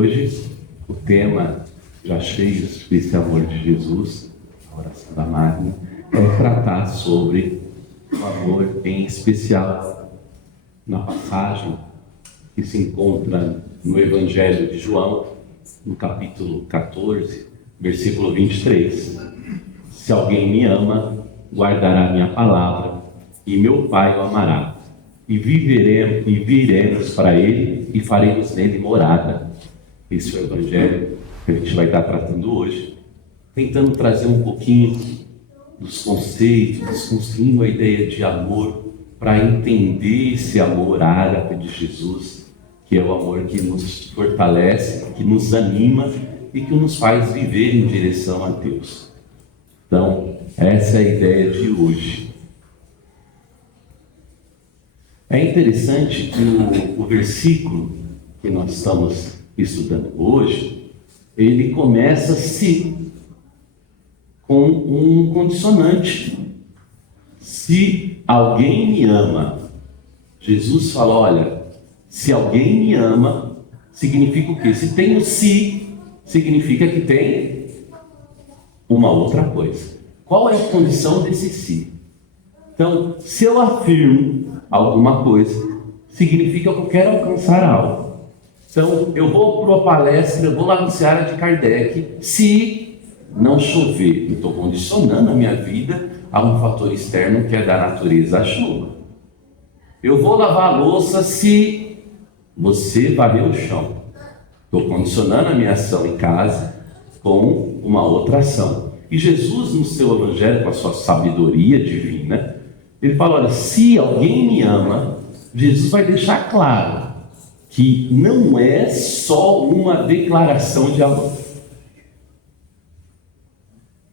Hoje o tema, já cheio desse amor de Jesus, a oração da Magna, é tratar sobre o amor, em especial na passagem que se encontra no Evangelho de João, no capítulo 14, versículo 23. Se alguém me ama, guardará minha palavra, e meu Pai o amará, e viremos para ele e faremos nele morada. Esse é o Evangelho que a gente vai estar tratando hoje, tentando trazer um pouquinho dos conceitos, desconstruindo a ideia de amor, para entender esse amor ágape de Jesus, que é o amor que nos fortalece, que nos anima e que nos faz viver em direção a Deus. Então, essa é a ideia de hoje. É interessante que o versículo que nós estamos estudando hoje, ele começa com um condicionante. Se alguém me ama, Jesus fala, olha, se alguém me ama, significa o quê? Se tem o se, significa que tem uma outra coisa. Qual é a condição desse se? Então, se eu afirmo alguma coisa, significa que eu quero alcançar algo. Então, eu vou para uma palestra, eu vou lá no Seara de Kardec, se não chover, eu estou condicionando a minha vida a um fator externo que é da natureza, a chuva. Eu vou lavar a louça se você varrer o chão. Estou condicionando a minha ação em casa com uma outra ação. E Jesus, no seu Evangelho, com a sua sabedoria divina, ele fala, olha, se alguém me ama, Jesus vai deixar claro que não é só uma declaração de amor.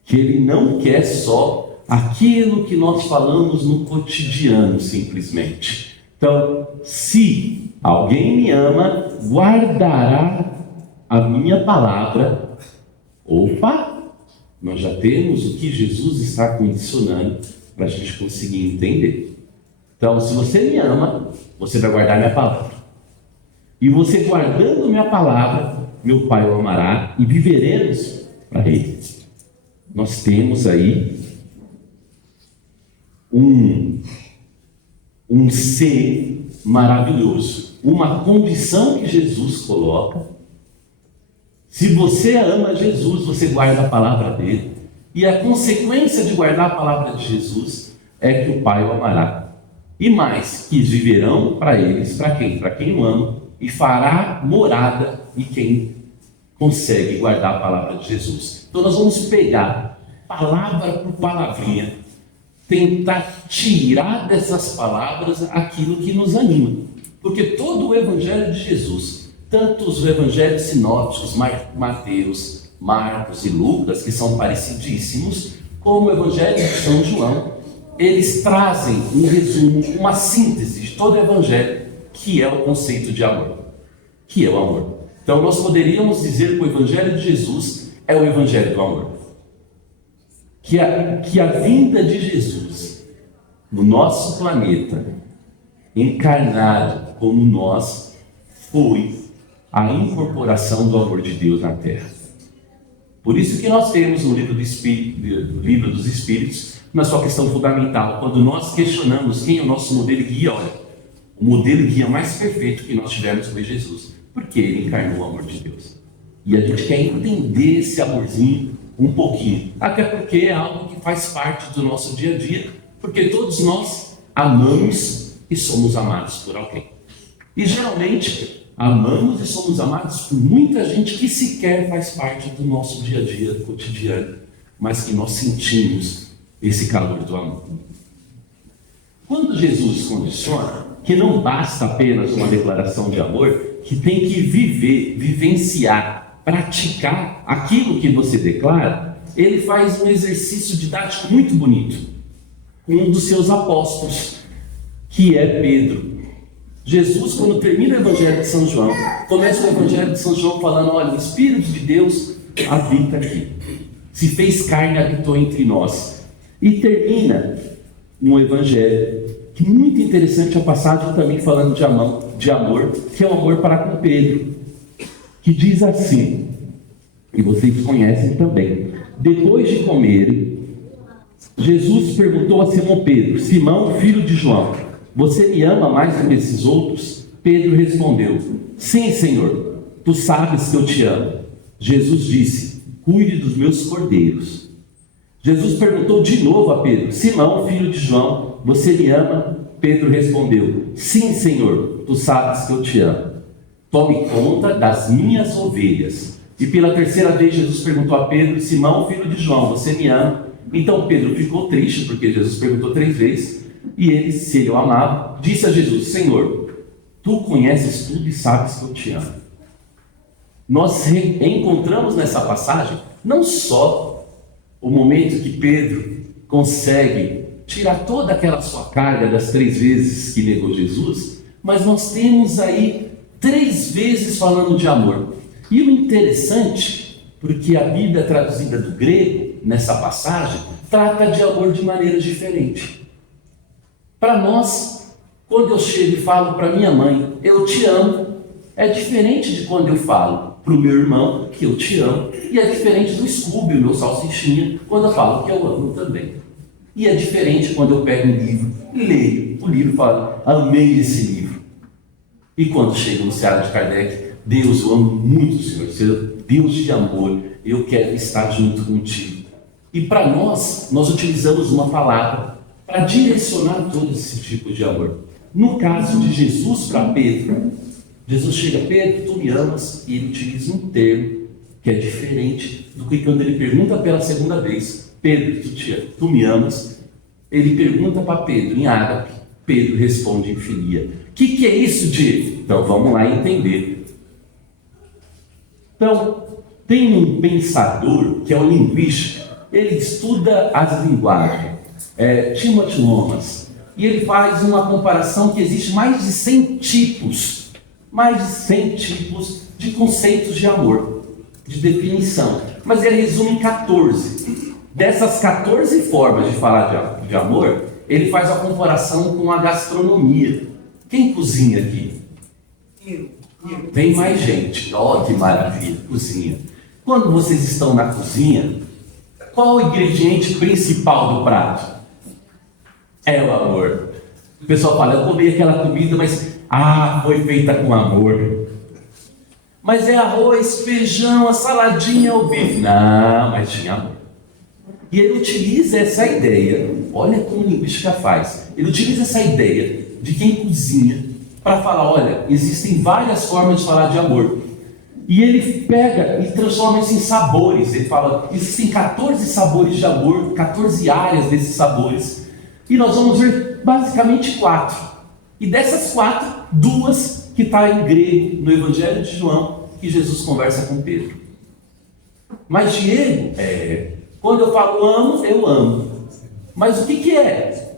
Que ele não quer só aquilo que nós falamos no cotidiano, simplesmente. Então, se alguém me ama, guardará a minha palavra. Opa! Nós já temos o que Jesus está condicionando para a gente conseguir entender. Então, se você me ama, você vai guardar minha palavra. E você guardando minha palavra, meu Pai o amará e viveremos para ele. Nós temos aí um ser maravilhoso, uma condição que Jesus coloca. Se você ama Jesus, você guarda a palavra dele. E a consequência de guardar a palavra de Jesus é que o Pai o amará. E mais, que viverão para eles, para quem? Para quem o ama, e fará morada em quem consegue guardar a palavra de Jesus. Então nós vamos pegar palavra por palavrinha, tentar tirar dessas palavras aquilo que nos anima. Porque todo o Evangelho de Jesus, tanto os evangelhos sinópticos, Mateus, Marcos e Lucas, que são parecidíssimos, como o Evangelho de São João, eles trazem um resumo, uma síntese de todo o Evangelho, que é o conceito de amor, que é o amor. Então nós poderíamos dizer que o Evangelho de Jesus é o Evangelho do amor. Que a vinda de Jesus no nosso planeta, encarnado como nós, foi a incorporação do amor de Deus na Terra. Por isso que nós temos no livro dos Espíritos, na sua questão fundamental, quando nós questionamos quem é o nosso modelo guia, olha, o modelo guia mais perfeito que nós tivemos foi Jesus, porque ele encarnou o amor de Deus. E a gente quer entender esse amorzinho um pouquinho, até porque é algo que faz parte do nosso dia a dia, porque todos nós amamos e somos amados por alguém. E geralmente amamos e somos amados por muita gente que sequer faz parte do nosso dia a dia cotidiano, mas que nós sentimos esse calor do amor. Quando Jesus condiciona que não basta apenas uma declaração de amor, que tem que vivenciar, praticar aquilo que você declara, ele faz um exercício didático muito bonito com um dos seus apóstolos, que é Pedro. Jesus, quando termina o Evangelho de São João, começa o Evangelho de São João falando, olha, o Espírito de Deus habita aqui, se fez carne e habitou entre nós. E termina no Evangelho, que é muito interessante a passagem também falando de amor, que é o amor para com Pedro. que diz assim, e vocês conhecem também. Depois de comerem, Jesus perguntou a Simão Pedro: Simão, filho de João, você me ama mais do que esses outros? Pedro respondeu: Sim, Senhor, tu sabes que eu te amo. Jesus disse: Cuide dos meus cordeiros. Jesus perguntou de novo a Pedro: Simão, filho de João, você me ama? Pedro respondeu: Sim, Senhor, tu sabes que eu te amo. Tome conta das minhas ovelhas. E pela terceira vez Jesus perguntou a Pedro: Simão, filho de João, você me ama? Então Pedro ficou triste, porque Jesus perguntou 3 vezes, e ele, se ele o amava, disse a Jesus: Senhor, tu conheces tudo e sabes que eu te amo. Nós encontramos nessa passagem não só o momento que Pedro consegue tirar toda aquela sua carga das 3 vezes que negou Jesus, mas nós temos aí 3 vezes falando de amor. E o interessante, porque a Bíblia traduzida do grego, nessa passagem, trata de amor de maneira diferente. Para nós, quando eu chego e falo para minha mãe, eu te amo, é diferente de quando eu falo para o meu irmão, que eu te amo, e é diferente do Scooby, o meu salsichinha, quando eu falo que eu amo também. E é diferente quando eu pego um livro e leio o livro e falo: amei esse livro. E quando chega no Seara de Kardec: Deus, eu amo muito o Senhor, Senhor, Deus de amor, eu quero estar junto contigo. E para nós utilizamos uma palavra para direcionar todo esse tipo de amor. No caso de Jesus para Pedro, Jesus chega: Pedro, tu me amas? E ele utiliza um termo que é diferente do que quando ele pergunta pela segunda vez: Pedro, tu me amas? Ele pergunta para Pedro em ágape, Pedro responde em filia. O que é isso, Diego? Então vamos lá entender. Então, tem um pensador que é o linguista, ele estuda as linguagens, Timothy Lomas, e ele faz uma comparação que existe mais de 100 tipos de conceitos de amor, de definição, mas ele resume em 14. Dessas 14 formas de falar de amor, ele faz a comparação com a gastronomia. Quem cozinha aqui? Tem mais gente. Ó, que maravilha, cozinha. Quando vocês estão na cozinha, qual o ingrediente principal do prato? É o amor. O pessoal fala: eu comi aquela comida, mas foi feita com amor. Mas é arroz, feijão, a saladinha, o bife. Não, mas tinha amor. E ele utiliza essa ideia, olha como linguística faz. Ele utiliza essa ideia de quem cozinha para falar: olha, existem várias formas de falar de amor. E ele pega e transforma isso em sabores. Ele fala: existem 14 sabores de amor, 14 áreas desses sabores. E nós vamos ver basicamente 4. E dessas 4, 2 que está em grego no Evangelho de João, que Jesus conversa com Pedro. Mas Diego, quando eu falo amo, eu amo. Mas o que é?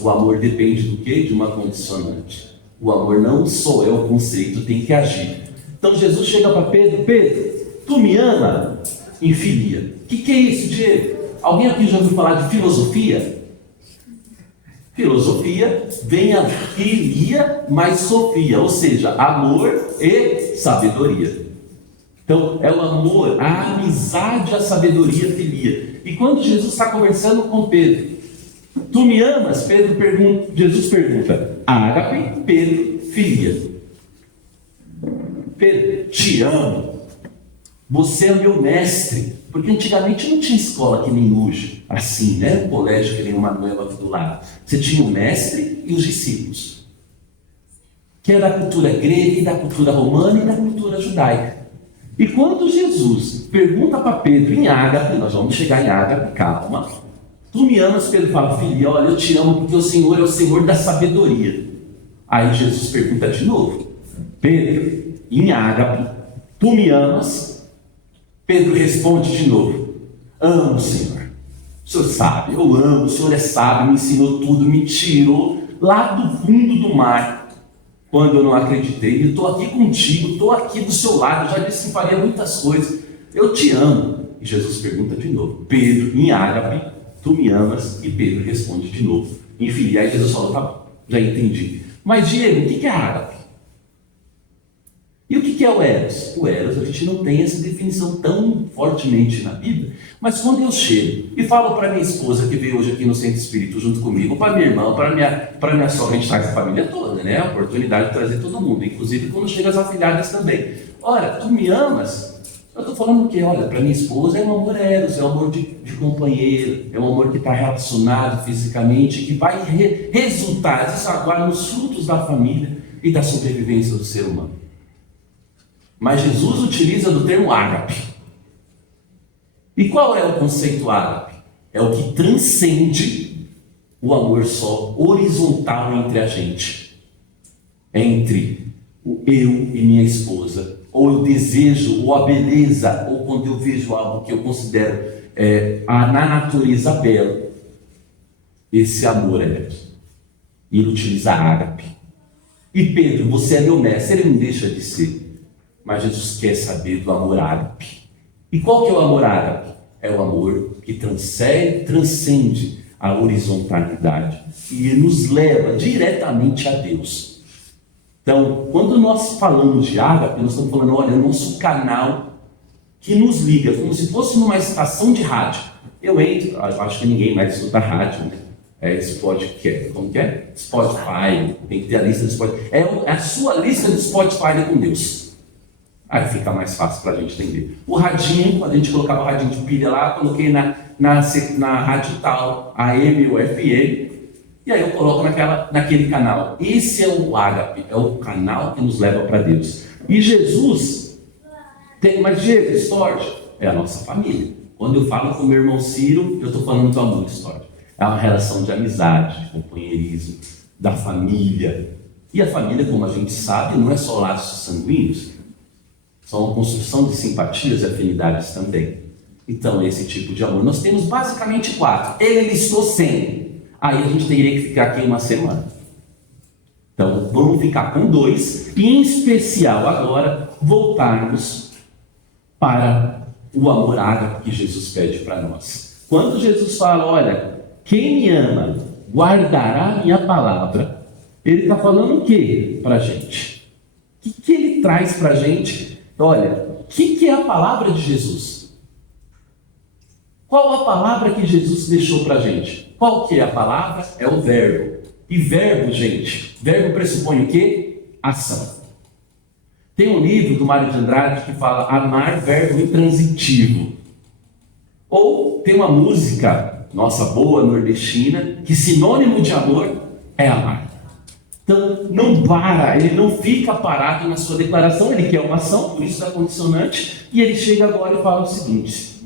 O amor depende do quê? De uma condicionante. O amor não só é o conceito, tem que agir. Então Jesus chega para Pedro: Pedro, tu me ama? Em filia. O que é isso, Diego? Alguém aqui já ouviu falar de filosofia? Filosofia vem a filia mais sofia, ou seja, amor e sabedoria. Então é o amor, a amizade, a sabedoria, filia. E quando Jesus está conversando com Pedro: tu me amas? Jesus pergunta: ágape, Pedro, filia. Pedro, te amo. Você é meu mestre. Porque antigamente não tinha escola que nem hoje, assim, né? Um colégio que nem uma Manuela aqui do lado. Você tinha o mestre e os discípulos, que é da cultura grega, e da cultura romana e da cultura judaica. E quando Jesus pergunta para Pedro em ágape, nós vamos chegar em ágape, calma. Tu me amas? Pedro fala: filha, olha, eu te amo porque o Senhor é o Senhor da sabedoria. Aí Jesus pergunta de novo: Pedro, em ágape, tu me amas? Pedro responde de novo: amo, Senhor. O Senhor sabe, eu amo, o Senhor é sábio, me ensinou tudo, me tirou lá do fundo do mar, quando eu não acreditei. Eu estou aqui contigo, estou aqui do seu lado, eu já disse que faria muitas coisas. Eu te amo. E Jesus pergunta de novo: Pedro, em ágape, tu me amas? E Pedro responde de novo: enfim, aí Jesus falou: tá bom, já entendi. Mas Diego, o que é ágape? E o que é o Eros? O Eros, a gente não tem essa definição tão fortemente na Bíblia, mas quando eu chego e falo para minha esposa, que veio hoje aqui no Centro Espírito junto comigo, para minha irmã, para minha sogra, a gente traz a família toda, né? A oportunidade de trazer todo mundo, inclusive quando chega as afilhadas também. Ora, tu me amas? Eu estou falando que, olha, para minha esposa é um amor Eros, é um amor de companheiro, é um amor que está relacionado fisicamente, que vai resultar, desaguar nos frutos da família e da sobrevivência do ser humano. Mas Jesus utiliza do termo ágape. E qual é o conceito ágape? É o que transcende o amor só horizontal entre a gente. Entre o eu e minha esposa, ou o desejo, ou a beleza, ou quando eu vejo algo que eu considero na natureza belo. Esse amor é Deus. E ele utiliza ágape. E Pedro, você é meu mestre, ele não deixa de ser. Mas Jesus quer saber do amor ágape. E qual que é o amor ágape? É o amor que transcende a horizontalidade e nos leva diretamente a Deus. Então, quando nós falamos de ágape, nós estamos falando, olha, é o nosso canal que nos liga, como se fosse numa estação de rádio. Eu entro, eu acho que ninguém mais escuta rádio, né? Como que é? Spotify, tem que ter a lista do Spotify. É a sua lista do Spotify com Deus. Aí fica mais fácil para a gente entender. O radinho, quando a gente colocava o radinho de pilha lá, coloquei na rádio tal, AM ou FM, e aí eu coloco naquele canal. Esse é o ágape, é o canal que nos leva para Deus. E Jesus mas Jesus, Storge, é a nossa família. Quando eu falo com o meu irmão Ciro, eu estou falando do amor, Storge. É uma relação de amizade, de companheirismo, da família. E a família, como a gente sabe, não é só laços sanguíneos. São uma construção de simpatias e afinidades também. Então, esse tipo de amor. Nós temos basicamente 4. Ele listou 100. Aí a gente teria que ficar aqui uma semana. Então, vamos ficar com 2. E, em especial, agora, voltarmos para o amor ágape que Jesus pede para nós. Quando Jesus fala, olha, quem me ama guardará a minha palavra, ele está falando o que para a gente? O que ele traz para a gente? Olha, o que é a palavra de Jesus? Qual a palavra que Jesus deixou para a gente? Qual que é a palavra? É o verbo. E verbo, gente, verbo pressupõe o quê? Ação. Tem um livro do Mário de Andrade que fala amar verbo intransitivo. Ou tem uma música, nossa boa, nordestina, que sinônimo de amor é amar. Então, não para, ele não fica parado na sua declaração, ele quer uma ação, por isso é condicionante, e ele chega agora e fala o seguinte,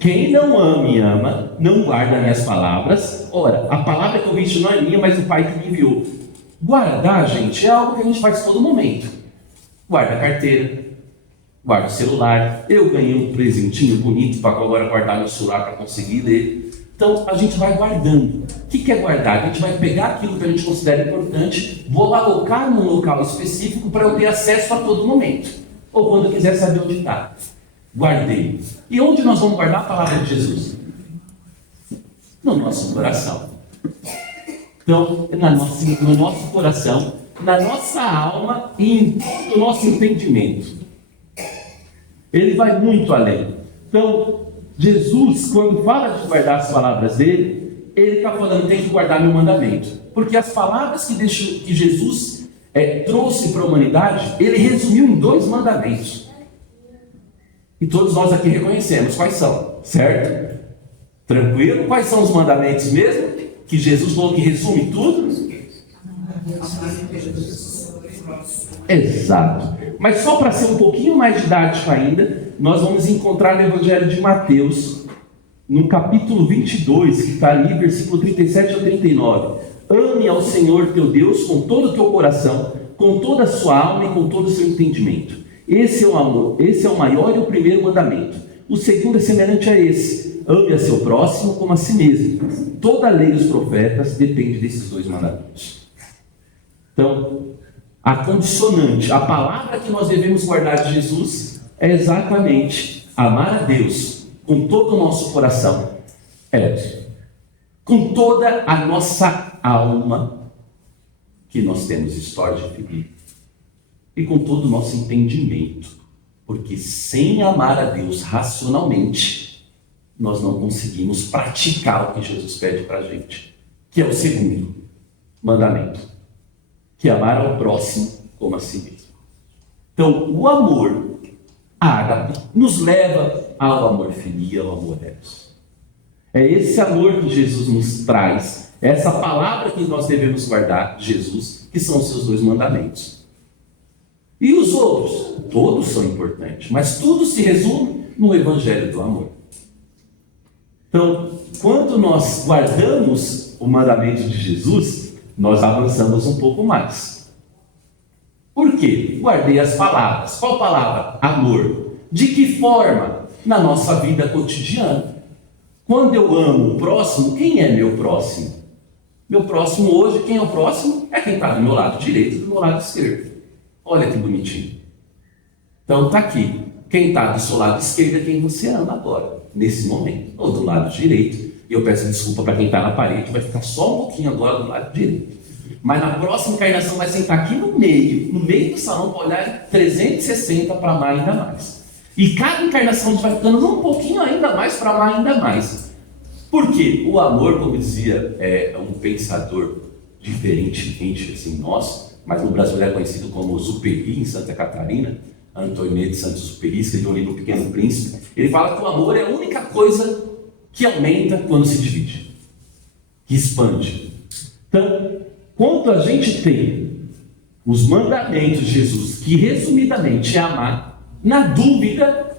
quem não ama e ama, não guarda minhas palavras. Ora, a palavra que eu vi não é minha, mas o Pai que me enviou. Guardar, gente, é algo que a gente faz todo momento. Guarda a carteira, guarda o celular. Eu ganhei um presentinho bonito para agora guardar meu celular para conseguir ler. Então, a gente vai guardando. O que é guardar? A gente vai pegar aquilo que a gente considera importante, vou alocar num local específico para eu ter acesso a todo momento. Ou quando eu quiser saber onde está. Guardei. E onde nós vamos guardar a palavra de Jesus? No nosso coração. Então, no nosso coração, na nossa alma e em todo o nosso entendimento. Ele vai muito além. Então, Jesus, quando fala de guardar as palavras dele, ele está falando, tem que guardar meu mandamento. Porque as palavras que Jesus trouxe para a humanidade, ele resumiu em 2 mandamentos. E todos nós aqui reconhecemos quais são, certo? Tranquilo? Quais são os mandamentos mesmo? Que Jesus falou que resume tudo? Exato. Mas só para ser um pouquinho mais didático ainda, nós vamos encontrar no Evangelho de Mateus, no capítulo 22, que está ali, versículo 37 ao 39. Ame ao Senhor teu Deus com todo o teu coração, com toda a sua alma e com todo o seu entendimento. Esse é o amor, esse é o maior e o primeiro mandamento. O segundo é semelhante a esse: ame a seu próximo como a si mesmo. Toda a lei dos profetas depende desses 2 mandamentos. Então, a condicionante, a palavra que nós devemos guardar de Jesus é exatamente amar a Deus com todo o nosso coração, com toda a nossa alma, que nós temos história de pedir. e com todo o nosso entendimento. Porque sem amar a Deus racionalmente, nós não conseguimos praticar o que Jesus pede para a gente, que é o segundo mandamento, que é amar ao próximo como a si mesmo. Então, o amor ágape nos leva ao amor filial, ao amor eros. É esse amor que Jesus nos traz, essa palavra que nós devemos guardar, Jesus, que são os seus 2 mandamentos. E os outros? Todos são importantes, mas tudo se resume no Evangelho do amor. Então, quando nós guardamos o mandamento de Jesus, nós avançamos um pouco mais. Por quê? Guardei as palavras. Qual palavra? Amor. De que forma? Na nossa vida cotidiana. Quando eu amo o próximo, quem é meu próximo? Meu próximo hoje, quem é o próximo? É quem está do meu lado direito e do meu lado esquerdo. Olha que bonitinho. Então está aqui. Quem está do seu lado esquerdo é quem você ama agora, nesse momento. Ou do lado direito. E eu peço desculpa para quem está na parede, vai ficar só um pouquinho agora do lado direito. Mas na próxima encarnação vai sentar aqui no meio do salão, para olhar 360 para amar ainda mais. E cada encarnação a gente vai ficando um pouquinho ainda mais para amar ainda mais. Por quê? O amor, como dizia um pensador diferentemente assim, nosso, mas no Brasil é conhecido como Zuperi, em Santa Catarina, Antoine de Saint-Exupéry, escreveu um livro Pequeno Príncipe. Ele fala que o amor é a única coisa que aumenta quando se divide, que expande. Então, quando a gente tem os mandamentos de Jesus, que resumidamente é amar, na dúvida,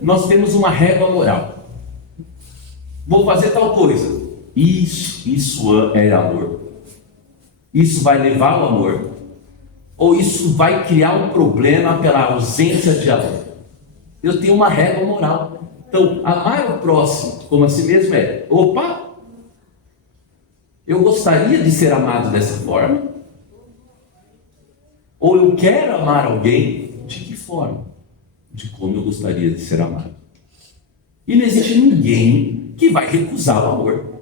nós temos uma régua moral. Vou fazer tal coisa. Isso é amor. Isso vai levar ao amor. Ou isso vai criar um problema pela ausência de amor. Eu tenho uma régua moral. Então, amar o próximo como a si mesmo eu gostaria de ser amado dessa forma? Ou eu quero amar alguém? De que forma? De como eu gostaria de ser amado. E não existe ninguém que vai recusar o amor.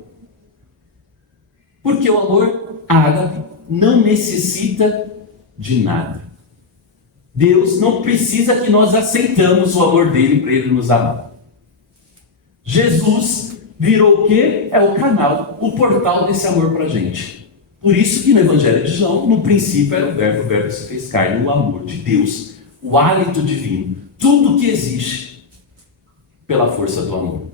Porque o amor ágape não necessita de nada. Deus não precisa que nós aceitamos o amor dele para ele nos amar. Jesus virou o quê? É o canal, o portal desse amor para a gente. Por isso que no Evangelho de João, no princípio era o verbo se fez carne, o amor de Deus, o hálito divino, tudo que existe pela força do amor.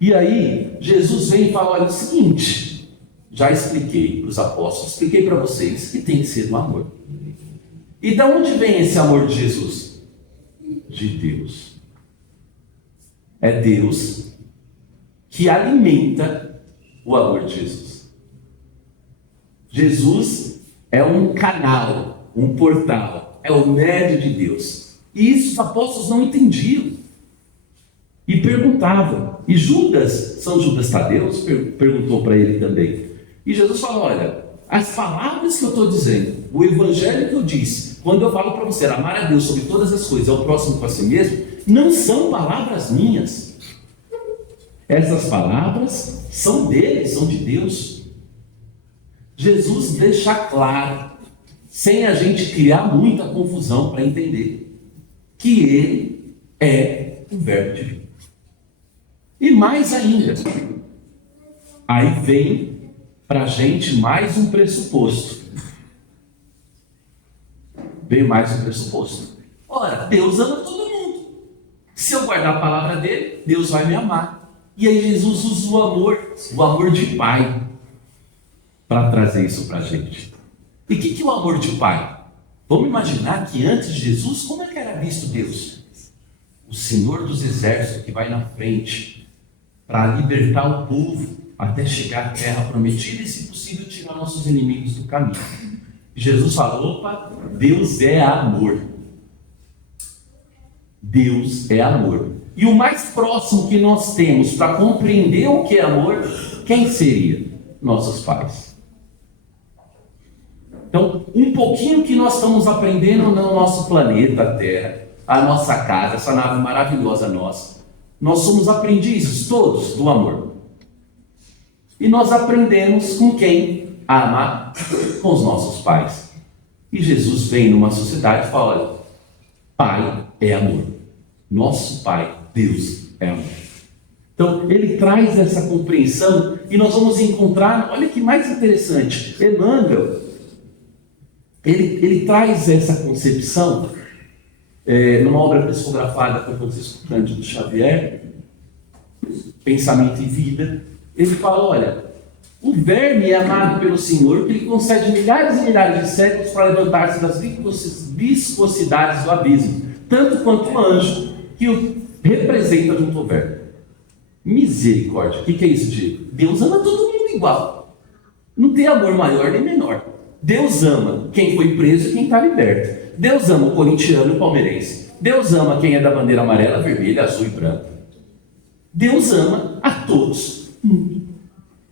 E aí, Jesus vem e fala, olha, o seguinte, já expliquei para os apóstolos, expliquei para vocês que tem que ser no amor. E de onde vem esse amor de Jesus? De Deus. É Deus que alimenta o amor de Jesus. Jesus é um canal, um portal, é o médio de Deus. E isso os apóstolos não entendiam. E perguntavam. E São Judas Tadeu, perguntou para ele também. E Jesus falou, olha, as palavras que eu estou dizendo, o evangelho que eu disse, quando eu falo para você amar a Deus sobre todas as coisas, ao próximo para si mesmo, não são palavras minhas. Essas palavras são dele, são de Deus. Jesus deixa claro, sem a gente criar muita confusão para entender, que ele é o verbo divino. E mais ainda, aí vem para a gente mais um pressuposto. Vem mais um pressuposto. Ora, Deus ama todo mundo. Se eu guardar a palavra dele, Deus vai me amar. E aí Jesus usa o amor de pai, para trazer isso para a gente. E o que é o amor de pai? Vamos imaginar que antes de Jesus, como é que era visto Deus? O Senhor dos Exércitos que vai na frente para libertar o povo até chegar à terra prometida e, se possível, tirar nossos inimigos do caminho. E Jesus falou, opa, Deus é amor. Deus é amor. E o mais próximo que nós temos para compreender o que é amor, quem seria? Nossos pais. Então, um pouquinho que nós estamos aprendendo no nosso planeta Terra, a nossa casa, essa nave maravilhosa nossa, nós somos aprendizes todos do amor. E nós aprendemos com quem? A amar com os nossos pais. E Jesus vem numa sociedade e fala: olha, Pai é amor. Nosso Pai, Deus, é amor. Então, ele traz essa compreensão e nós vamos encontrar, olha que mais interessante, Emmanuel, ele traz essa concepção numa obra psicografada por Francisco Cândido Xavier, Pensamento e Vida. Ele fala: olha, o verme é amado pelo Senhor, que lhe concede milhares e milhares de séculos para levantar-se das viscosidades do abismo, tanto quanto o anjo que o representa junto ao verme. Misericórdia. O que é isso, Diego? Deus ama todo mundo igual. Não tem amor maior nem menor. Deus ama quem foi preso e quem está liberto. Deus ama o corintiano e o palmeirense. Deus ama quem é da bandeira amarela, vermelha, azul e branca. Deus ama a todos.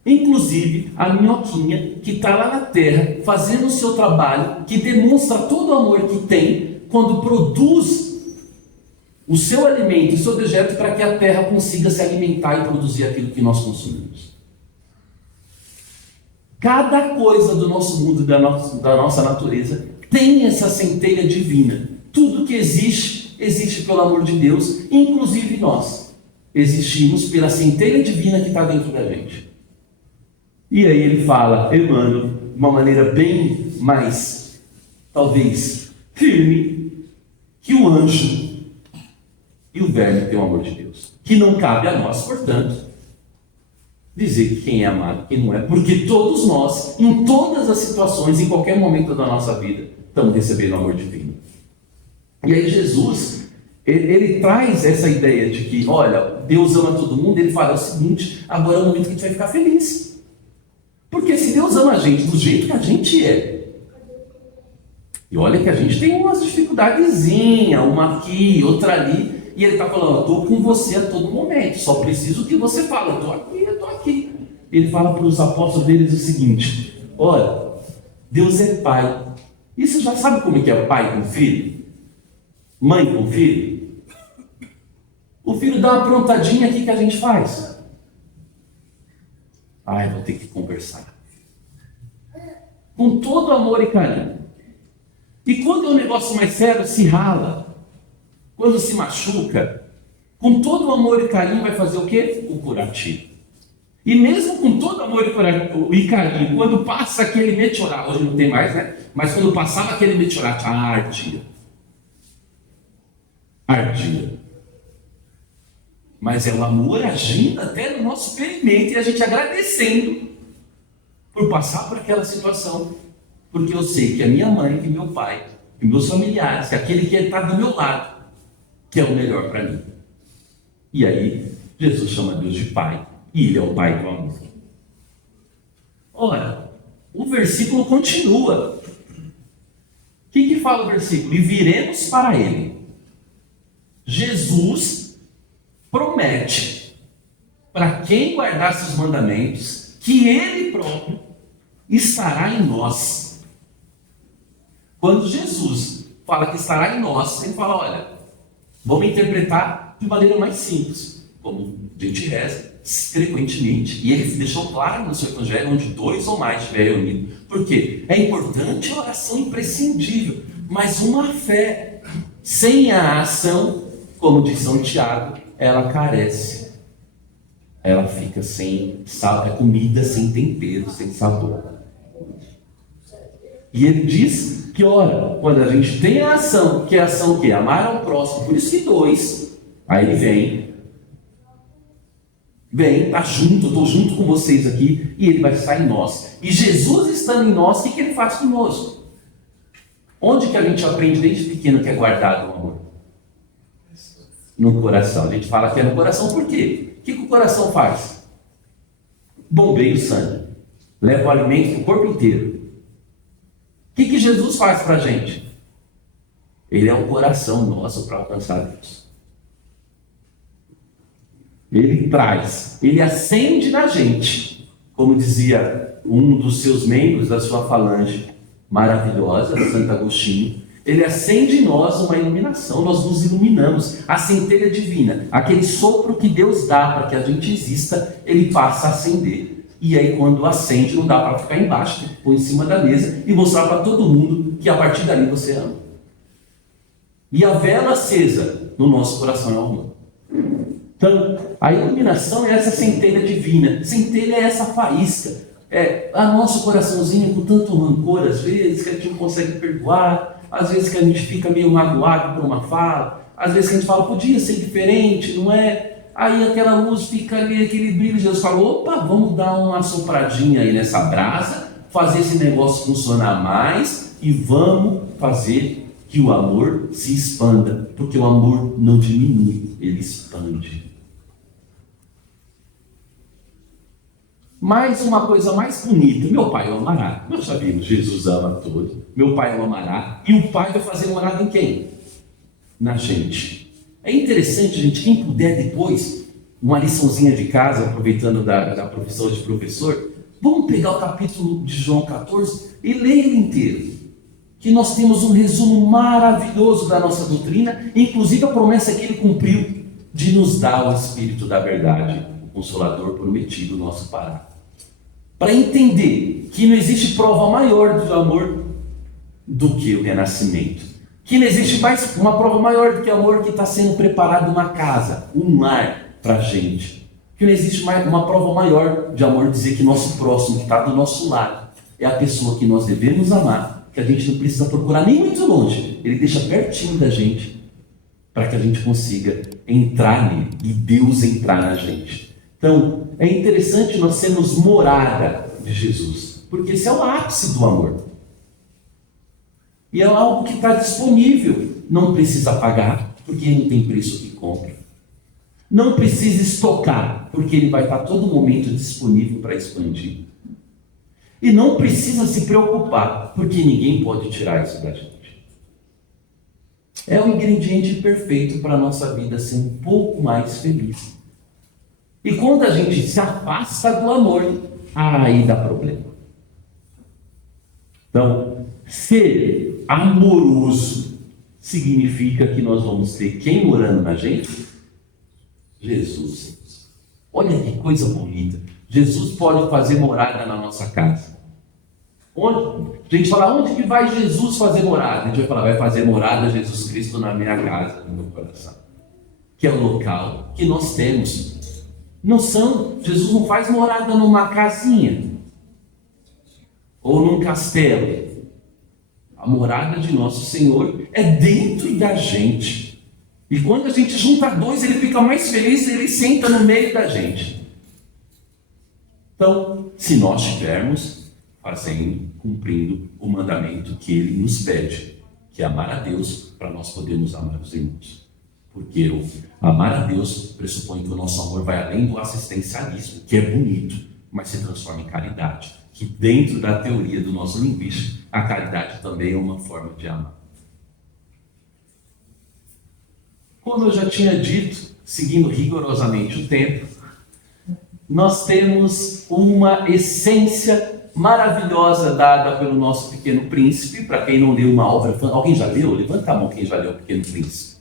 Inclusive a minhoquinha que está lá na terra fazendo o seu trabalho, que demonstra todo o amor que tem quando produz o seu alimento, o seu dejeto, para que a terra consiga se alimentar e produzir aquilo que nós consumimos. Cada coisa do nosso mundo, da nossa natureza, tem essa centelha divina. Tudo que existe, existe pelo amor de Deus, inclusive nós. Existimos pela centelha divina que está dentro da gente. E aí ele fala, Emmanuel, de uma maneira bem mais, talvez, firme, que o anjo e o verme tem o amor de Deus, que não cabe a nós, portanto, dizer quem é amado e quem não é, porque todos nós, em todas as situações, em qualquer momento da nossa vida, estamos recebendo o amor divino. E aí Jesus, ele traz essa ideia de que, olha, Deus ama todo mundo. Ele fala o seguinte: agora é o momento que a gente vai ficar feliz, porque se Deus ama a gente do jeito que a gente é, e olha que a gente tem umas dificuldadezinhas, uma aqui, outra ali, e ele está falando: eu estou com você a todo momento, só preciso que você fale, eu estou aqui, eu estou aqui. Ele fala para os apóstolos deles o seguinte: olha, Deus é pai. E você já sabe como é que é pai com filho? Mãe com filho? O filho dá uma aprontadinha aqui que a gente faz. Eu vou ter que conversar. Com todo amor e carinho. E quando é um negócio mais sério, se rala. Quando se machuca, com todo amor e carinho vai fazer o quê? O curativo. E mesmo com todo amor e carinho, quando passa aquele meteorate, hoje não tem mais, né? Mas quando passava aquele meteorate, ardia. Ardia. Mas é o amor agindo até no nosso ferimento e a gente agradecendo por passar por aquela situação. Porque eu sei que a minha mãe, que meu pai, que meus familiares, que aquele que está do meu lado, que é o melhor para mim. E aí, Jesus chama Deus de Pai, e Ele é o Pai do amor. Ora, o versículo continua. O que fala o versículo? E viremos para Ele. Jesus promete, para quem guardar seus mandamentos, que Ele próprio estará em nós. Quando Jesus fala que estará em nós, Ele fala: olha, vamos interpretar de maneira mais simples, como a gente reza frequentemente, e ele deixou claro no seu evangelho, onde 2 ou mais estiverem reunidos. Por quê? É importante a oração, imprescindível, mas uma fé sem a ação, como diz São Tiago, ela carece, ela fica sem sabor, é comida sem tempero, sem sabor. E ele diz que, ora, quando a gente tem a ação, que é a ação o quê? Amar ao próximo, por isso que 2, aí ele vem, tá junto, eu estou junto com vocês aqui, e ele vai estar em nós. E Jesus estando em nós, o que ele faz conosco? Onde que a gente aprende desde pequeno que é guardado o amor? No coração. A gente fala que é no coração, por quê? O que o coração faz? Bombeia o sangue, leva o alimento para o corpo inteiro. O que Jesus faz para a gente? Ele é o coração nosso para alcançar Deus. Ele traz, ele acende na gente, como dizia um dos seus membros da sua falange maravilhosa, Santo Agostinho. Ele acende em nós uma iluminação, nós nos iluminamos, a centelha divina, aquele sopro que Deus dá para que a gente exista, ele passa a acender. E aí quando acende, não dá para ficar embaixo, tem que pôr em cima da mesa e mostrar para todo mundo que a partir dali você ama. E a vela acesa no nosso coração é o amor. Então, a iluminação é essa centelha divina. Centelha é essa faísca. É a nosso coraçãozinho com tanto rancor, às vezes, que a gente não consegue perdoar, às vezes que a gente fica meio magoado por uma fala, às vezes que a gente fala, podia ser diferente, não é? Aí aquela luz fica ali, aquele brilho, Jesus falou, opa, vamos dar uma sopradinha aí nessa brasa, fazer esse negócio funcionar mais e vamos fazer que o amor se expanda, porque o amor não diminui, ele expande. Mas uma coisa mais bonita, meu Pai o amará. Nós sabemos, Jesus ama todos. Meu Pai o amará. E o Pai vai fazer morada em quem? Na gente. É interessante, gente, quem puder depois, uma liçãozinha de casa, aproveitando da profissão de professor, vamos pegar o capítulo de João 14 e ler ele inteiro. Que nós temos um resumo maravilhoso da nossa doutrina, inclusive a promessa que ele cumpriu de nos dar o Espírito da verdade, o Consolador prometido, nosso Pará. Para entender que não existe prova maior do amor do que o renascimento. Que não existe mais uma prova maior do que o amor que está sendo preparado uma casa, um lar para a gente. Que não existe mais uma prova maior de amor dizer que nosso próximo, que está do nosso lado, é a pessoa que nós devemos amar, que a gente não precisa procurar nem muito longe. Ele deixa pertinho da gente para que a gente consiga entrar nele e Deus entrar na gente. Então, é interessante nós sermos morada de Jesus, porque esse é o ápice do amor. E é algo que está disponível, não precisa pagar, porque não tem preço que compra. Não precisa estocar, porque ele vai estar a todo momento disponível para expandir. E não precisa se preocupar, porque ninguém pode tirar isso da gente. É o ingrediente perfeito para a nossa vida ser um pouco mais feliz. E quando a gente se afasta do amor, aí dá problema. Então, ser amoroso significa que nós vamos ter quem morando na gente? Jesus. Olha que coisa bonita. Jesus pode fazer morada na nossa casa. Onde? A gente fala, onde que vai Jesus fazer morada? A gente vai falar, vai fazer morada Jesus Cristo na minha casa, no meu coração. Que é o local que nós temos. Jesus não faz morada numa casinha ou num castelo. A morada de nosso Senhor é dentro da gente. E quando a gente junta dois, ele fica mais feliz, ele senta no meio da gente. Então, se nós estivermos fazendo, cumprindo o mandamento que ele nos pede, que é amar a Deus para nós podermos amar os irmãos. Porque amar a Deus pressupõe que o nosso amor vai além do assistencialismo, que é bonito, mas se transforma em caridade. Que dentro da teoria do nosso linguístico, a caridade também é uma forma de amar. Como eu já tinha dito, seguindo rigorosamente o tempo, nós temos uma essência maravilhosa dada pelo nosso Pequeno Príncipe. Para quem não leu uma obra, alguém já leu? Levanta a mão quem já leu o Pequeno Príncipe.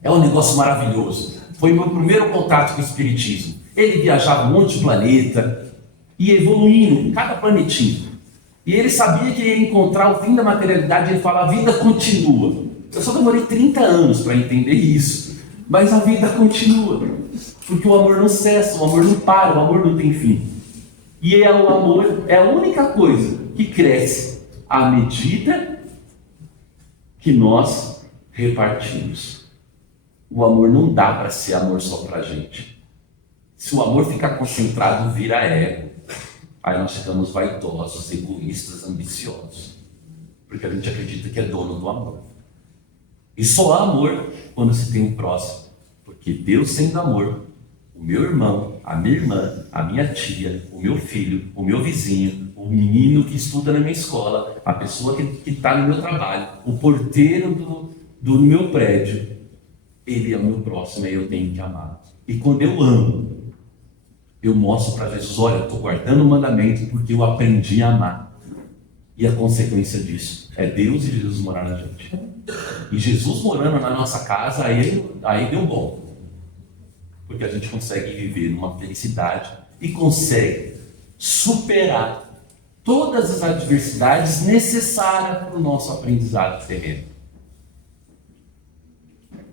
É um negócio maravilhoso. Foi meu primeiro contato com o Espiritismo. Ele viajava um monte de planeta e evoluindo em cada planetinho. E ele sabia que ia encontrar o fim da materialidade. Ele fala, a vida continua. Eu só demorei 30 anos para entender isso. Mas a vida continua. Porque o amor não cessa, o amor não para, o amor não tem fim. E o amor é a única coisa que cresce à medida que nós repartimos. O amor não dá para ser amor só para a gente. Se o amor ficar concentrado, vira ego. Aí nós ficamos vaidosos, egoístas, ambiciosos. Porque a gente acredita que é dono do amor. E só há amor quando se tem um próximo. Porque Deus sendo amor, o meu irmão, a minha irmã, a minha tia, o meu filho, o meu vizinho, o menino que estuda na minha escola, a pessoa que está no meu trabalho, o porteiro do meu prédio, ele é o meu próximo e eu tenho que amar. E quando eu amo, eu mostro para Jesus, olha, eu estou guardando o mandamento porque eu aprendi a amar. E a consequência disso é Deus e Jesus morar na gente. E Jesus morando na nossa casa, aí deu bom. Porque a gente consegue viver numa felicidade e consegue superar todas as adversidades necessárias para o nosso aprendizado terreno.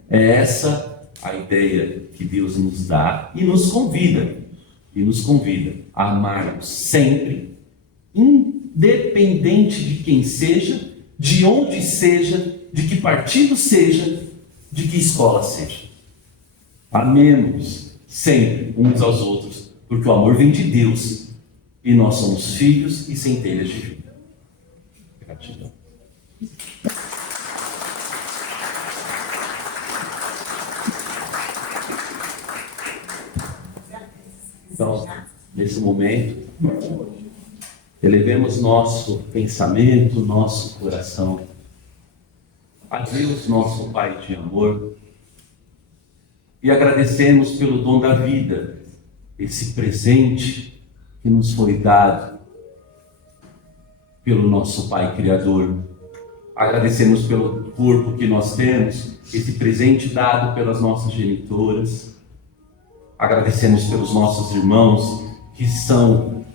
É essa a ideia que Deus nos dá e nos convida a amarmos sempre, independente de quem seja, de onde seja, de que partido seja, de que escola seja. Amemos sempre uns aos outros, porque o amor vem de Deus e nós somos filhos e centelhas de vida. Gratidão. Então, nesse momento, elevemos nosso pensamento, nosso coração a Deus, nosso Pai de amor, e agradecemos pelo dom da vida, esse presente que nos foi dado pelo nosso Pai Criador. Agradecemos pelo corpo que nós temos, esse presente dado pelas nossas genitoras. Agradecemos pelos nossos irmãos, que são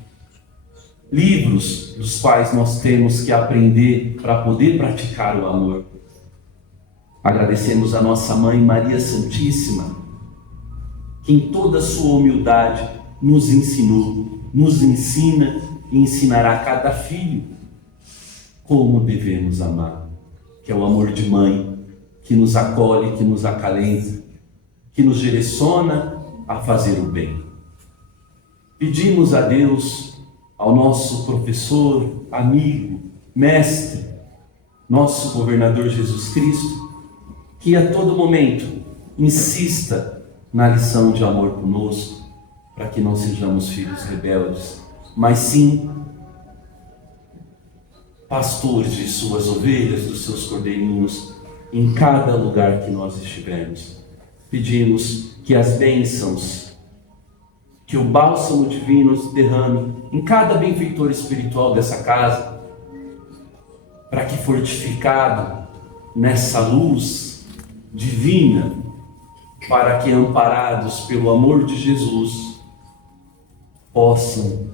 livros dos quais nós temos que aprender para poder praticar o amor. Agradecemos a nossa Mãe Maria Santíssima, que em toda a sua humildade nos ensinou, nos ensina e ensinará a cada filho como devemos amar, que é o amor de mãe, que nos acolhe, que nos acalenta, que nos direciona a fazer o bem. Pedimos a Deus, ao nosso professor, amigo, mestre, nosso governador Jesus Cristo, que a todo momento insista na lição de amor conosco, para que não sejamos filhos rebeldes, mas sim pastores de suas ovelhas, dos seus cordeirinhos, em cada lugar que nós estivermos. Pedimos que as bênçãos, que o bálsamo divino se derrame em cada benfeitor espiritual dessa casa, para que, fortificado nessa luz divina, para que, amparados pelo amor de Jesus, possam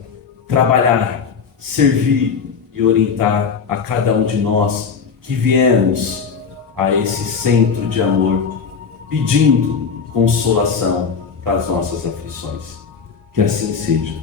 trabalhar, servir e orientar a cada um de nós que viemos a esse centro de amor, pedindo consolação para as nossas aflições. Que assim seja.